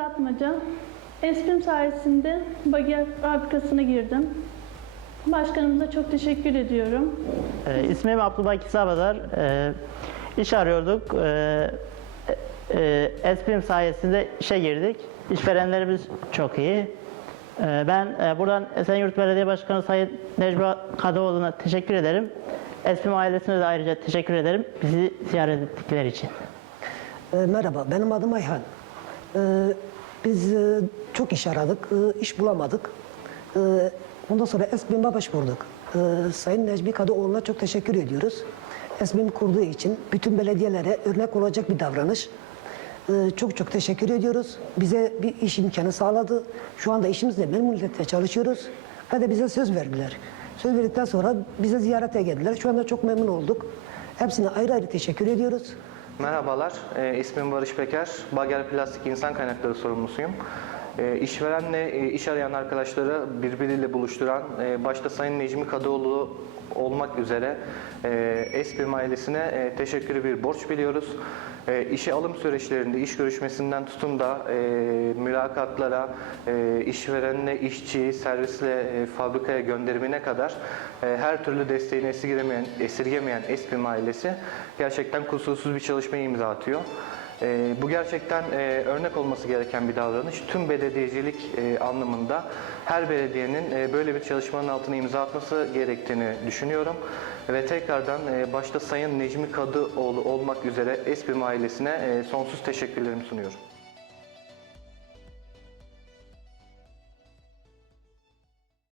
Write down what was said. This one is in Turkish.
Atmaca. Esprim sayesinde bagiyer fabrikasına girdim. Başkanımıza çok teşekkür ediyorum. Ee, ismim Abdülbaki Sabadar. Ee, iş arıyorduk. Ee, e, Esprim sayesinde işe girdik. İşverenlerimiz çok iyi. Ee, ben e, buradan Esenyurt Belediye Başkanı Sayın Necmi Kadıoğlu'na teşekkür ederim. Esprim ailesine de ayrıca teşekkür ederim. Bizi ziyaret ettikleri için. E, merhaba, benim adım Ayhan. E, biz e, çok iş aradık, e, iş bulamadık. E, ondan sonra Esbim'e başvurduk. E, Sayın Necmi Kadıoğlu'na çok teşekkür ediyoruz. Esbim kurduğu için bütün belediyelere örnek olacak bir davranış. Çok çok teşekkür ediyoruz. Bize bir iş imkanı sağladı. Şu anda işimizle memnuniyetle çalışıyoruz. Ve de bize söz verdiler. Söz verdikten sonra bize ziyarete geldiler. Şu anda çok memnun olduk. Hepsine ayrı ayrı teşekkür ediyoruz. Merhabalar, e, ismim Barış Peker. Bager Plastik İnsan Kaynakları sorumlusuyum. E, işverenle e, iş arayan arkadaşları birbiriyle buluşturan, e, başta Sayın Necmi Kadıoğlu olmak üzere e, Esprim ailesine e, teşekkürü bir borç biliyoruz. E, işe alım süreçlerinde iş görüşmesinden tutun da mülakatlara, işverenle işçi, servisle fabrikaya gönderimine kadar her türlü desteğini esirgemeyen, esirgemeyen Esprim ailesi gerçekten kusursuz bir çalışmaya imza atıyor. E, bu gerçekten e, örnek olması gereken bir davranış. Tüm belediyecilik e, anlamında her belediyenin e, böyle bir çalışmanın altına imza atması gerektiğini düşünüyorum. Ve tekrardan e, başta Sayın Necmi Kadıoğlu olmak üzere Esprim ailesine e, sonsuz teşekkürlerimi sunuyorum.